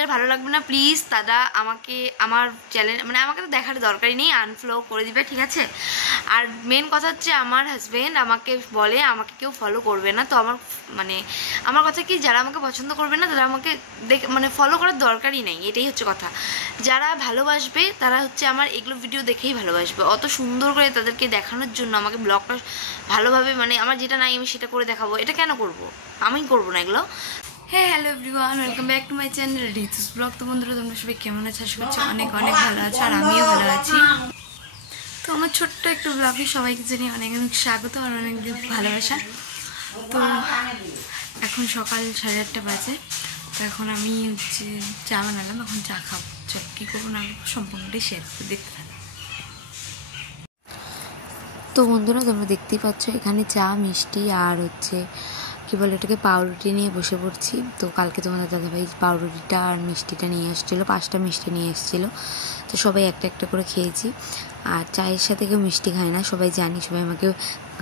যার ভালো লাগবে না প্লিজ তারা আমাকে আমার চ্যানেল মানে আমাকে তো দেখার দরকারই নেই, আনফলো করে দিবে, ঠিক আছে। আর মেন কথা হচ্ছে আমার হাজব্যান্ড আমাকে বলে আমাকে কেউ ফলো করবে না, তো আমার কথা কি, যারা আমাকে পছন্দ করবে না তারা আমাকে ফলো করার দরকারই নেই, এটাই হচ্ছে কথা। যারা ভালোবাসবে তারা হচ্ছে আমার এগুলো ভিডিও দেখেই ভালোবাসবে, অত সুন্দর করে তাদেরকে দেখানোর জন্য আমাকে ব্লগটা ভালোভাবে আমার যেটা নাই আমি সেটা করে দেখাবো, এটা কেন করব? আমি করব না এগুলো। হ্যাঁ, hello everyone, welcome back to my channel ঋতুস blog. তো বন্ধুরা, তোমরা সবাই কেমন আছো? আশা করছি অনেক অনেক ভালো আছো, আর আমিও ভালো আছি। তো আমার ছোট্ট একটু ব্লগে সবাইকে জানিয়ে অনেক অনেক স্বাগত আর অনেক ভালোবাসা। তো এখন সকাল 8:30 বাজে, তো এখন আমি হচ্ছে চা বানালাম, এখন চা খাবো। চল কী করবো না সম্পূর্ণটাই শেয়ার করে দেখতে থাকবো। তো বন্ধুরা, তোমরা দেখতেই পাচ্ছ এখানে চা, মিষ্টি আর হচ্ছে কী বলে এটাকে, পাউরুটি নিয়ে বসে পড়ছি। তো কালকে তোমাদের দাদাভাই পাউরুটিটা আর মিষ্টিটা নিয়ে এসেছিলো, 5টা মিষ্টি নিয়ে এসেছিলো। তো সবাই একটা একটা করে খেয়েছি। আর চায়ের সাথে কেউ মিষ্টি খায় না, সবাই জানি, সবাই আমাকে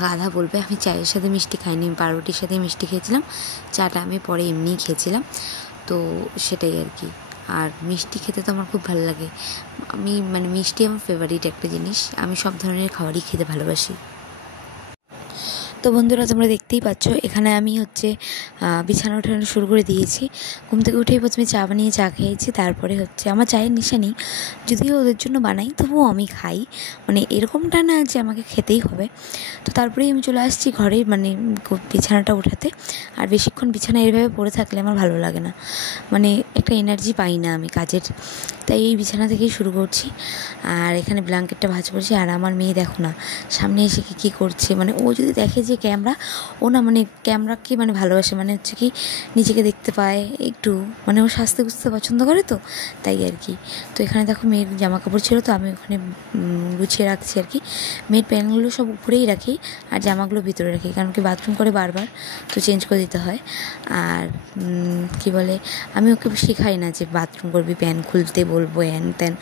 গাধা বলবে। আমি চায়ের সাথে মিষ্টি খাইনি, আমি পাউরুটির সাথে মিষ্টি খেয়েছিলাম, চাটা আমি পরে এমনিই খেয়েছিলাম। তো সেটাই আর কি। আর মিষ্টি খেতে তো আমার খুব ভালো লাগে, আমি মিষ্টি আমার ফেভারিট একটা জিনিস, আমি সব ধরনের খাবারই খেতে ভালোবাসি। তো বন্ধুরা, তোমরা দেখতেই পাচ্ছ এখানে আমি হচ্ছে বিছানা উঠানো শুরু করে দিয়েছি। ঘুম থেকে উঠেই প্রথমে চা বানিয়ে চা খেয়েছি, তারপরে হচ্ছে আমার চায়ের নেশা নেই, যদিও ওদের জন্য বানাই তবুও আমি খাই, এরকমটা না যে আমাকে খেতেই হবে। তো তারপরেই আমি চলে আসছি ঘরে বিছানাটা উঠাতে। আর বেশিক্ষণ বিছানা এইভাবে পড়ে থাকলে আমার ভালো লাগে না, একটা এনার্জি পাই না আমি কাজের, তাই এই বিছানা থেকেই শুরু করছি। আর এখানে ব্ল্যাঙ্কেটটা ভাঁজ করছি। আর আমার মেয়ে দেখো না সামনে এসে কী করছে, ও যদি দেখে যে ক্যামেরা, ও না ক্যামেরাকে ভালোবাসে, হচ্ছে কি নিজেকে দেখতে পায় একটু, ও সাজতে গুছতে পছন্দ করে, তো তাই আর কি। তো এখানে দেখো মেয়ের জামা কাপড় ছিল, তো আমি ওখানে গুছিয়ে রাখছি আর কি। মেয়ের প্যান্টগুলো সব উপরেই রাখি আর জামাগুলো ভিতরে রাখি, কারণ কি বাথরুম করে বারবার, তো চেঞ্জ করে দিতে হয়। আর কি বলে, আমি ওকে শেখাই না যে বাথরুম করবি প্যান্ট খুলতে বলবো হ্যান ত্যান,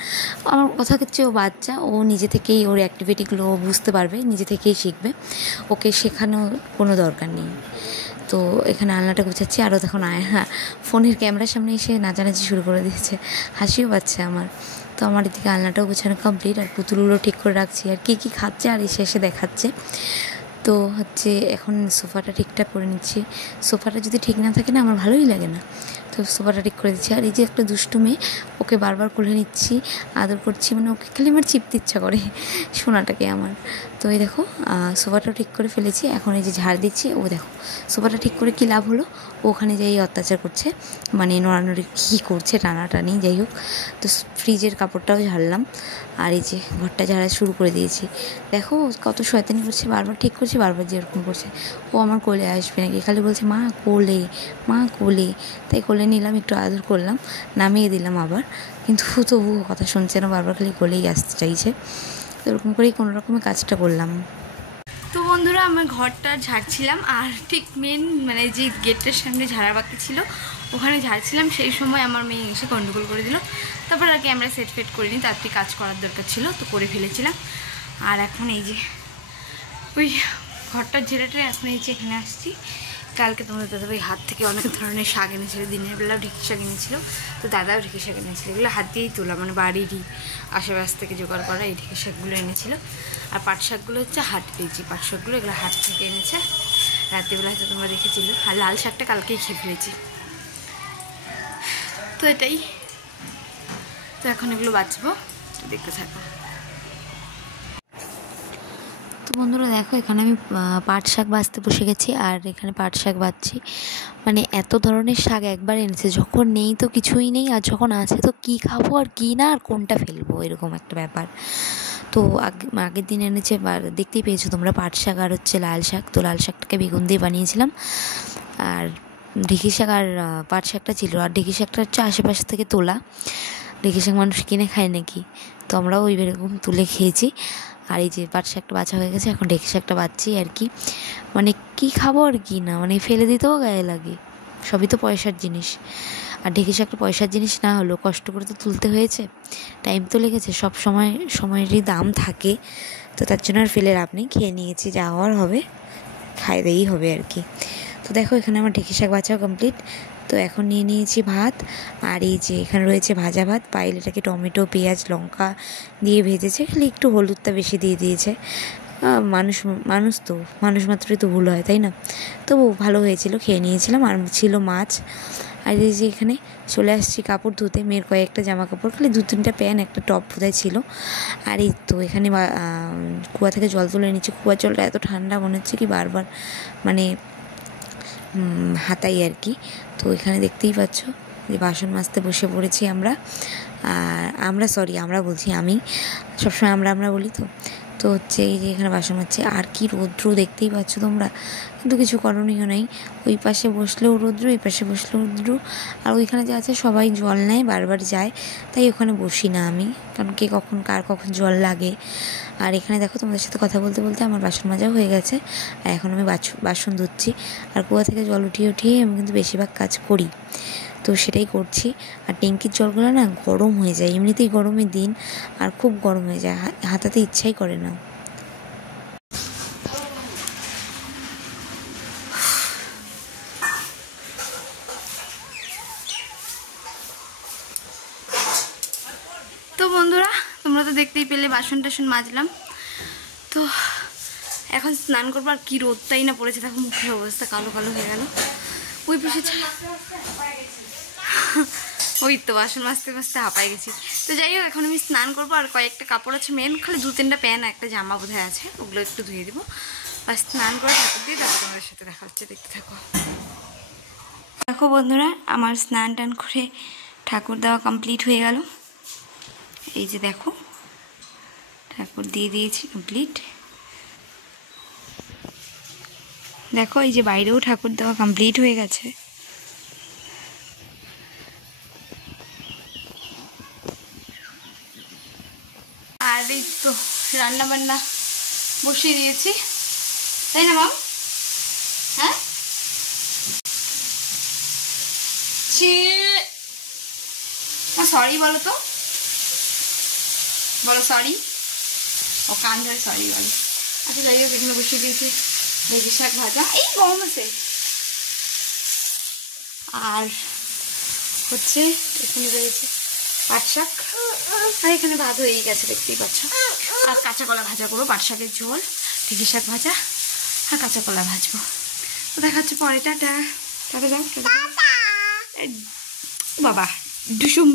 আমার কথা হচ্ছে ও বাচ্চা, ও নিজে থেকেই ওর অ্যাক্টিভিটিগুলো ও বুঝতে পারবে, নিজে থেকেই শিখবে, ওকে শেখানোর কোনো দরকার নেই। তো এখানে আলনাটা গুছাচ্ছি। আরও দেখুন ফোনের ক্যামেরার সামনে এসে নাচানাচি শুরু করে দিয়েছে, হাসিও পাচ্ছে আমার। তো আমার এদিকে আলনাটাও গোছানো কমপ্লিট, আর পুতুলগুলো ঠিক করে রাখছি, আর কী খাচ্ছে আর এসে দেখাচ্ছে। তো হচ্ছে এখন সোফাটা ঠিকঠাক করে নিচ্ছি, সোফাটা যদি ঠিক না থাকে না আমার ভালোই লাগে না, তো সোফাটা ঠিক করে দিচ্ছি। আর এই যে একটা দুষ্টু মেয়ে, ওকে বারবার কোলে নিচ্ছি, আদর করছি, ওকে খালি আমার চিপতে ইচ্ছা করে সোনাটাকে আমার। তো এই দেখো সোফাটাও ঠিক করে ফেলেছি, এখন এই যে ঝাড় দিচ্ছি। ও দেখো সোফাটা ঠিক করে কী লাভ হলো, ওখানে যাই অত্যাচার করছে, নড়ানড়ি কী করছে, টানাটানি, যাই হোক। তো ফ্রিজের কাপড়টাও ঝাড়লাম, আর এই যে ঘরটা ঝাড়া শুরু করে দিয়েছি। দেখো কত শয়তানি করছে, বারবার ঠিক করছে, বারবার যেরকম করছে। ও আমার কোলে আসবে নাকি, খালি বলছে মা কোলে, মা কোলে, তাই কোলে নিলাম, একটু আদর করলাম, নামিয়ে দিলাম আবার, কিন্তু তবুও কথা শুনছে না, বারবার খালি কোলেই আসতে চাইছে। তো এরকম করেই কোনো রকমের কাজটা করলাম। তো বন্ধুরা, আমার ঘরটা ঝাড়ছিলাম, আর ঠিক মেন যে গেটের সামনে ঝাড়া বাকি ছিল ওখানে ঝাড়ছিলাম, সেই সময় আমার মেয়ে এসে গন্ডগোল করে দিল। তারপর আর ক্যামেরা সেট ফেট করিনি, তাড়াতাড়ি কাজ করার দরকার ছিল, তো করে ফেলেছিলাম। আর এখন এই যে ওই ঘরটার ঝেড়েটা, এখন এই যে এখানে আসছি। কালকে তোমাদের দাদাভাই হাত থেকে অনেক ধরনের শাক এনেছিল, দিনের বেলাও ঢেঁকি শাক এনেছিল, তো দাদাও ঢেঁকি শাক এনেছিল, এগুলো হাত দিয়েই তোলা, বাড়িরই আশেপাশ থেকে জোগাড় করা এই ঢেঁকি শাকগুলো এনেছিল। আর পাট শাকগুলো হচ্ছে হাট পেয়েছি, পাট শাকগুলো এগুলো হাট থেকে এনেছে, রাত্রিবেলা হয়তো তোমরা দেখেছিলে। আর লাল শাকটা কালকেই খেয়ে ফেলেছি, তো এটাই। তো এখন এগুলো বাঁচবো, তো দেখতে থাকো। তো বন্ধুরা দেখো, এখানে আমি পাট শাক বাছতে বসে গেছি, আর এখানে পাট শাক বাছছি। এত ধরনের শাক একবার এনেছে, যখন নেই তো কিছুই নেই, আর যখন আছে তো কী খাবো আর কী না, আর কোনটা ফেলবো, এরকম একটা ব্যাপার। তো আগের দিন এনেছে, দেখতেই পেয়েছো তোমরা, পাট শাক আর হচ্ছে লাল শাক। তো লাল শাকটাকে বেগুন দিয়ে বানিয়েছিলাম, আর ঢেঁকি শাক আর পাট শাকটা ছিল। আর ঢেঁকি শাকটা হচ্ছে আশেপাশে থেকে তোলা, ঢেঁকি শাক মানুষ কিনে খায় নাকি, তো আমরাও ওই এরকম তুলে খেয়েছি। আর এই যে পাট শাকটা বাছা হয়ে গেছে, এখন ঢেঁকি শাকটা বাছছি আর কি। কী খাবো আর কি না, ফেলে দিতেও গায়ে লাগে, সবই তো পয়সার জিনিস। আর ঢেঁকি শাকটা পয়সার জিনিস না হলেও কষ্ট করে তো তুলতে হয়েছে, টাইম তো লেগেছে, সব সময়েরই দাম থাকে, তো তার জন্য আর ফেলে লাভ নেই, খেয়ে নিয়েছি, যা হওয়ার হবে খাই দিয়েই হবে আর কি। তো দেখো এখানে আমার ঢেঁকি শাক বাছাও কমপ্লিট। তো এখন নিয়ে নিয়েছি ভাত, আর এই যে এখানে রয়েছে ভাজা ভাত। পায়েল এটাকে টমেটো, পেঁয়াজ, লঙ্কা দিয়ে ভেজেছে, খালি একটু হলুদটা বেশি দিয়ে দিয়েছে। মানুষ মাত্রই তো ভুল হয়, তাই না? তবু ভালো হয়েছিল, খেয়ে নিয়েছিলাম। আর ছিল মাছ। আর এই যে এখানে চলে আসছি কাপড় ধুতে। মেয়ের কয়েকটা জামা কাপড়, খালি 2-3টা প্যান্ট, একটা টপ বোধহয় ছিল। আর এই তো এখানে কুয়া থেকে জল তুলে নিচ্ছে। কুয়ার জলটা এত ঠান্ডা মনে হচ্ছে কি বারবার মানে হাতাই আর কি। তো এখানে দেখতেই পাচ্ছ যে বাসন মাজতে বসে পড়েছি আমরা। আর আমরা বলছি, আমি সবসময় আমরা বলি তো হচ্ছে এই যে এখানে বাসন মাজছে। আর কি রৌদ্র দেখতেই পাচ্ছ তোমরা, কিন্তু কিছু করণীয় নেই। ওই পাশে বসলেও রৌদ্র, এই পাশে বসলেও রৌদ্র। আর ওইখানে যে আছে সবাই জল নেয়, বারবার যায়, তাই ওখানে বসি না আমি, কারণ কে কখন কার কখন জল লাগে। আর এখানে দেখো তোমাদের সাথে কথা বলতে বলতে আমার বাসন মাজাও হয়ে গেছে, আর এখন আমি বাসন ধুচ্ছি। আর কুয়া থেকে জল উঠিয়ে আমি কিন্তু বেশিরভাগ কাজ করি, তো সেটাই করছি। আর ট্যাঙ্কির জলগুলো না গরম হয়ে যায়, এমনিতেই গরমের দিন, আর খুব গরম হয়ে যায়, হাতাতে ইচ্ছাই করে না। তো বন্ধুরা, তোমরা তো দেখতেই পেলে বাসন টাসন মাজলাম। তো এখন স্নান করবো। আর কি রোদটাই না পড়েছে, দেখো মুখের অবস্থা কালো কালো হয়ে গেল। ওই পিছু ওই তো বাসন মাজতে মাজতে হাঁপাই গেছি। তো যাই হোক, এখন আমি স্নান করবো। আর কয়েকটা কাপড় আছে, মেন খালি 2-3টা প্যান্ট, একটা জামা বোধহয় আছে, ওগুলো একটু ধুয়ে দেবো। আর স্নান করে ঠাকুর দিয়ে তারপর তোমাদের সাথে দেখা হচ্ছে, দেখতে থাকো। দেখো বন্ধুরা, আমার স্নান টান করে ঠাকুর দেওয়া কমপ্লিট হয়ে গেল। এই যে দেখো, ঠাকুর দিয়ে দিয়েছি কমপ্লিট। দেখো এই যে বাইরেও ঠাকুর দেওয়া কমপ্লিট হয়ে গেছে। আর এই তো রান্না বান্না বসিয়ে দিয়েছি, তাই না মাম? হ্যাঁ, সরি বলো তো, বলো সরি। ও কান ধরে সরি বলো। আচ্ছা যাই হোক, এখানে বসিয়ে দিয়েছি ভেজি শাক ভাজা, এই গরম আছে। আর হচ্ছে এখানে রয়েছে পাট শাক, আর এখানে ভাত হয়েই গেছে দেখতেই পাচ্ছ। আর কাঁচা কলা ভাজা করবো, পাট শাকের ঝোল, ভেজি শাক ভাজা, আর কাঁচা কলা ভাজবো। তো দেখা হচ্ছে পরে। টাটা। টাটা যাও, বাবা ডুসুম।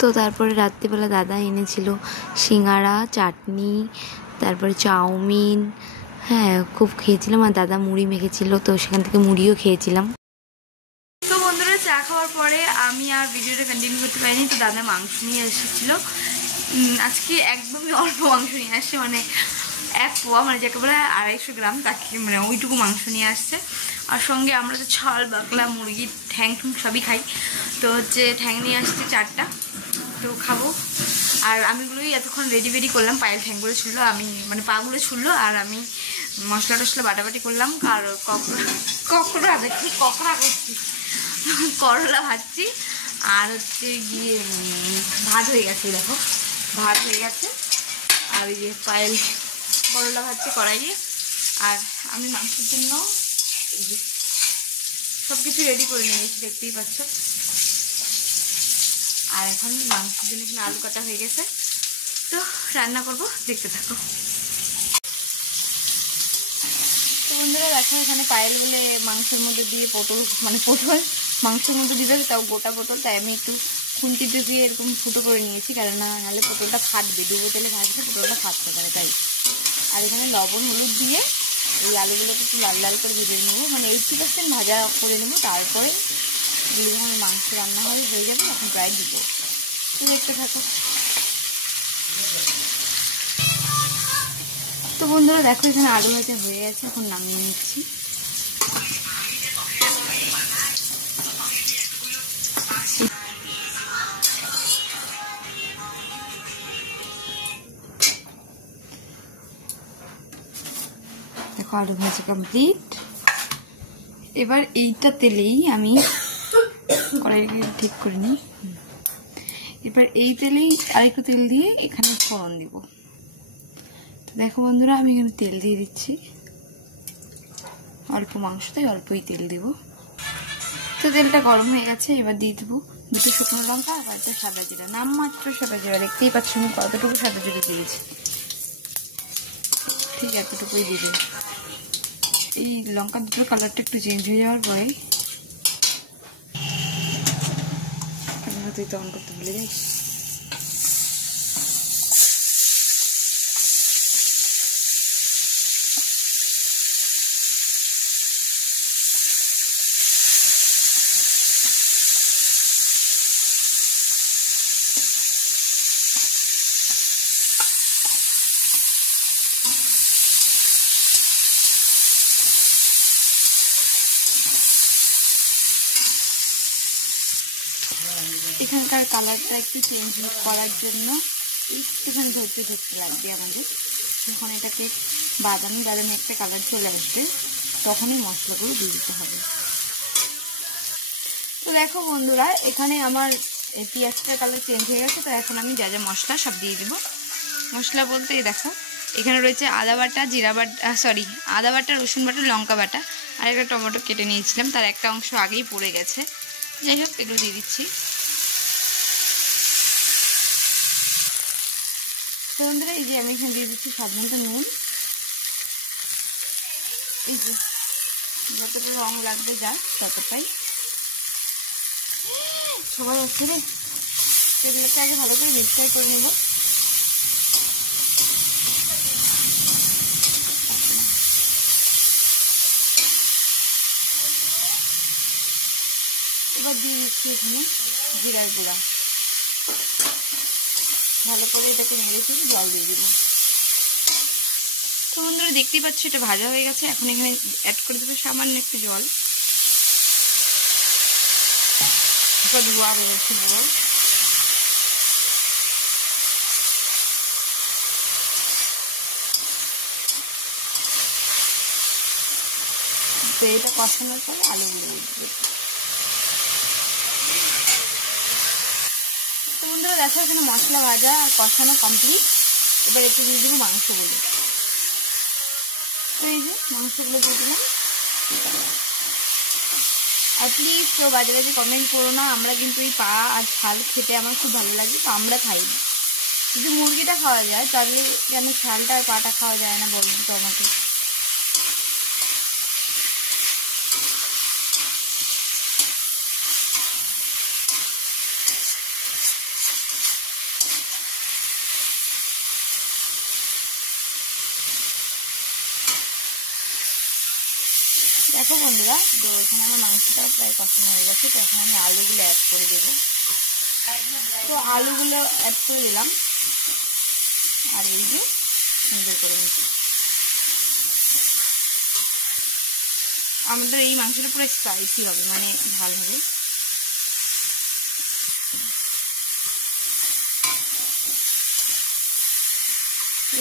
তো তারপরে রাত্রিবেলা দাদা এনেছিল সিঙ্গারা, চাটনি, তারপরে চাউমিন। হ্যাঁ, খুব খেয়েছিলাম। আর দাদা মুড়ি মেখেছিল, তো সেখান থেকে মুড়িও খেয়েছিলাম। তো বন্ধুরা, চা খাওয়ার পরে আমি আর ভিডিওটা কন্টিনিউ করতে পারিনি। তো দাদা মাংস নিয়ে এসেছিল আজকে, একদমই অল্প মাংস নিয়ে আসছে, মানে 1 পোয়া, মানে যাকে বলে 250 গ্রাম, তাকে মানে ওইটুকু মাংস নিয়ে আসছে। আর সঙ্গে আমরা তো ছাল, বাকলা, মুরগির ঠ্যাং ঠুং সবই খাই। তো হচ্ছে ঠ্যাং নিয়ে আসছে 4টা, তো খাবো। আর আমিগুলোই এতক্ষণ রেডি করলাম। পায়ের ঠ্যাংগুলো ছুললো, আমি মানে পাগুলো ছুললো, আর আমি মশলা টশলা বাটাবাটি করলাম। আর করলা ভাজছি। আর হচ্ছে গিয়ে ভাত হয়ে গেছে, দেখো ভাত হয়ে গেছে। আর ওই যে পায়েল করলা ভাজছে কড়াইয়ে। আর আমি মাংসের জন্য সব কিছু রেডি করে নিয়েছি, দেখতেই পাচ্ছ। আর এখন মাংসের জন্য এখানে আলু কাটা হয়ে গেছে, তো রান্না করবো, দেখতে থাকো। তো বন্ধুরা দেখো, এখানে পায়েল বলে মাংসের মধ্যে দিয়ে পটল মাংসের মধ্যে দিয়ে দেবে, তাও গোটা পটল। তাই আমি একটু খুন্তি দিয়ে এরকম ফুটো করে নিয়েছি, কারণ নাহলে পটলটা ফাটবে, ডুবো তেলে ভাজলে পটলটা ফাটতে পারে, তাই। আর এখানে লবণ হলুদ দিয়ে এই আলুগুলোকে একটু লাল লাল করে ভেজে নেবো, মানে 80% ভাজা করে নেবো। তারপরে এগুলো যখন মাংস রান্না হয়ে যাবে তখন প্রায় দিব। তো দেখতে থাকো। তো বন্ধুরা দেখো, এখানে আলু ভাজা হয়ে গেছে, এখন নামিয়ে নিচ্ছি। দেখো আলু ভাজি কমপ্লিট। এবার এইটা তেলেই আমি কড়াইটাকে ঠিক করে নিই। এবার এই তেলেই আরেকটু তেল দিয়ে এখানে ফোড়ন দিব। তো দেখো বন্ধুরা, আমি এখানে তেল দিয়ে দিচ্ছি, অল্প মাংস তাই অল্পই তেল দিব। তো তেলটা গরম হয়ে গেছে, এবার দিয়ে দেবো 2টো শুকনো লঙ্কা আর 1টা সাদা জিরা, নামমাত্র সাদা জিরা, দেখতেই পাচ্ছ আমি কতটুকু সাদা জিরা দিয়েছি, ঠিক এতটুকুই দিবে। এই লঙ্কা দুটোর কালারটা একটু চেঞ্জ হয়ে যাওয়ার পরে তুই তো অন করতে ভুলে যাস। এখানকার কালারটা একটু চেঞ্জ করার জন্য একটুখানি ধরতে লাগবে আমাদের। যখন এটাকে বাদামি বাদামি একটা কালার চলে আসবে তখনই মশলাগুলো দিয়ে দিতে হবে। তো দেখো বন্ধুরা, এখানে আমার পেঁয়াজটার কালার চেঞ্জ হয়ে গেছে। তো এখন আমি যা যা মশলা সব দিয়ে দেবো। মশলা বলতে দেখো এখানে রয়েছে আদা বাটা, জিরা বাটা, আদা বাটা, রসুন বাটা, লঙ্কা বাটা, আর একটা টমেটো কেটে নিয়েছিলাম, তার একটা অংশ আগেই পড়ে গেছে। যাই হোক, এগুলো দিয়ে দিচ্ছি। তো বন্ধুরা, এই যে আমি এখানে দিয়ে দিচ্ছি স্বাদ মতো নুন। এই যে যতটা রং লাগবে যা ততটাই। সবাই হচ্ছে রে, তেলটাকে আগে ভালো করে মিক্সচার করে নেব। এবার দিয়ে দিচ্ছি এখানে জিরার গুঁড়া। ভালো করে এটাকে নেড়ে চেড়ে জল দিয়ে দেবো। তো বন্ধুরা, দেখতেই পাচ্ছ এটা ভাজা হয়ে গেছে। এখন এখানে অ্যাড করে দেবো সামান্য একটু জল। ধোয়া বেরোচ্ছে জল। তো এটা কষানোর পরে আলুগুলো দিয়ে দেবো। তো বন্ধুরা দেখো, এখানে মশলা ভাজা আর কষানো কমপ্লিট। এবার একটু দিয়ে দেবো মাংসগুলো। তো এই যে মাংসগুলো দিয়ে দিলাম। আর প্লিজ তো বাজে বাজে কমেন্ট করো না। আমরা কিন্তু এই পা আর ছাল খেতে আমার খুব ভালো লাগে, তো আমরা খাই। যদি মুরগিটা খাওয়া যায় তাহলে কেন ছালটা আর পাটা খাওয়া যায় না বলুন তো আমাকে। দেখো বন্ধুরা, তো এখানে আমার মাংসটা প্রায় কষানো হয়ে গেছে। তো এখন আমি আলুগুলো অ্যাড করে দেবো। তো আলুগুলো অ্যাড করে দিলাম, আর এই যে সুন্দর করে মিশিয়ে। আমাদের এই মাংসটা পুরো স্পাইসি হবে, মানে ঝাল হবে।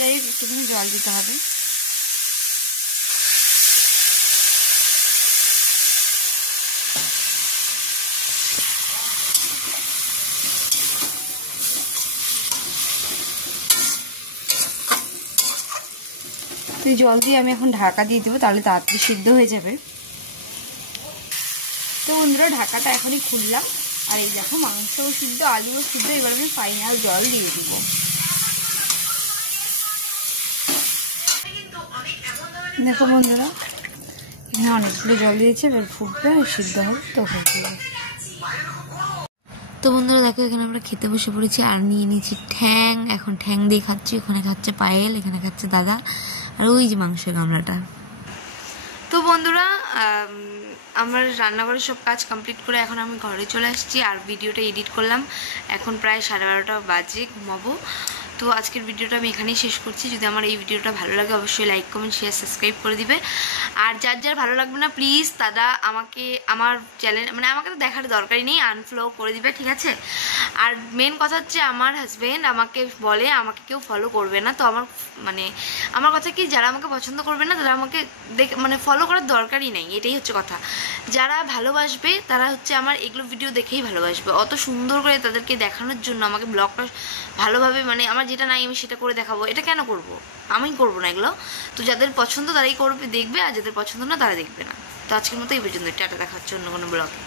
এই একটুখানি জল দিতে হবে। তো এই জল দিয়ে আমি এখন ঢাকা দিয়ে দেবো, তাহলে তাড়াতাড়ি সিদ্ধ হয়ে যাবে। তো বন্ধুরা, ঢাকাটা এখনই খুললাম, আর এই দেখো মাংসও সিদ্ধ, আলুও সিদ্ধ। এবার আমি ফাইনাল জল দিয়ে দিব। দেখো বন্ধুরা, এখানে অনেকগুলো জল দিয়েছে, এবার ফুটবে সিদ্ধ হবে, তো হয়ে যাবে। তো বন্ধুরা দেখো, এখানে আমরা খেতে বসে পড়েছি আর নিয়ে নিয়েছি ঠ্যাং। এখন ঠ্যাং দিয়ে খাচ্ছি। ওখানে খাচ্ছে পায়েল, এখানে খাচ্ছে দাদা, আর ওই যে মাংসের গামলাটা। তো বন্ধুরা, আমার রান্নাঘরের সব কাজ কমপ্লিট করে এখন আমি ঘরে চলে আসছি আর ভিডিওটা এডিট করলাম। এখন প্রায় 12:30 বাজে, ঘুমাবো। তো আজকের ভিডিওটা আমি এখানেই শেষ করছি। যদি আমার এই ভিডিওটা ভালো লাগে অবশ্যই লাইক কমেন্ট শেয়ার সাবস্ক্রাইব করে দিবে। আর যার যার ভালো লাগবে না প্লিজ তারা আমাকে আমার চ্যানেল মানে আমাকে তো দেখার দরকারই নেই, আনফলো করে দিবে, ঠিক আছে? আর মেন কথা হচ্ছে আমার হাজব্যান্ড আমাকে বলে আমাকে কেউ ফলো করবে না। তো আমার কথা কি, যারা আমাকে পছন্দ করবে না তারা আমাকে মানে ফলো করার দরকারই নেই, এটাই হচ্ছে কথা। যারা ভালোবাসবে তারা হচ্ছে আমার এগুলো ভিডিও দেখেই ভালোবাসবে। অত সুন্দর করে তাদেরকে দেখানোর জন্য আমাকে ব্লগটা ভালোভাবে মানে আমার যেটা নাই আমি সেটা করে দেখাবো, এটা কেন করব? আমি করবো না এগুলো। তো যাদের পছন্দ তারাই করবে, দেখবে, আর যাদের পছন্দ না তারা দেখবে না। তো আজকের মতো এই পর্যন্ত, টাটা, দেখা হচ্ছে অন্য কোনো ব্লগে।